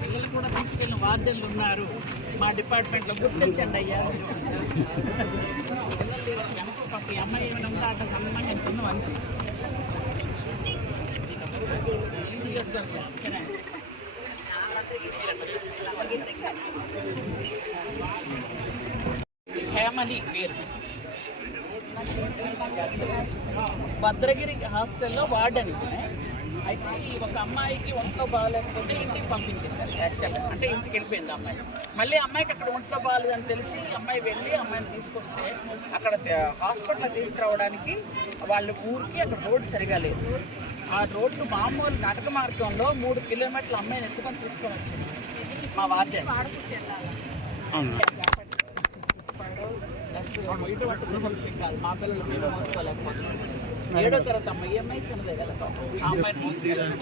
పిల్లలు కూడా తీసుకెళ్ళిన వార్డెన్లు ఉన్నారు మా డిపార్ట్మెంట్లో, గుర్తించండి అయ్యా. పిల్లలు వెనక పాప ఈ అమ్మాయి ఏమైనా అట్లా సన్మానం ఎంతున్న మంచి హేమని పేరు. భద్రగిరి హాస్టల్లో వార్డెన్. అయితే ఈ ఒక అమ్మాయికి ఒంట్లో బాగాలేకపోతే ఇంటికి పంపించేశారు యాక్చువల్గా, అంటే ఇంటికి వెళ్ళిపోయింది అమ్మాయి. మళ్ళీ అమ్మాయికి అక్కడ ఒంట్లో బాగాలేదని తెలిసి అమ్మాయి వెళ్ళి అమ్మాయిని తీసుకొస్తే అక్కడ హాస్పిటల్ తీసుకురావడానికి వాళ్ళ ఊరికి అక్కడ రోడ్డు సరిగా లేదు. ఆ రోడ్డు మామూలు నడక మార్గంలో 3 కిలోమీటర్ల అమ్మాయిని ఎత్తుకొని తీసుకొని వచ్చింది మా వార్డెన్. మా పిల్లలు మేము మోసుకోలేకపోతున్నాం. 7వ తరగతి అమ్మాయి, ఈ అమ్మాయి చిన్నదే కదా పాపం, ఆ అమ్మాయిని మోసుకోలేదు.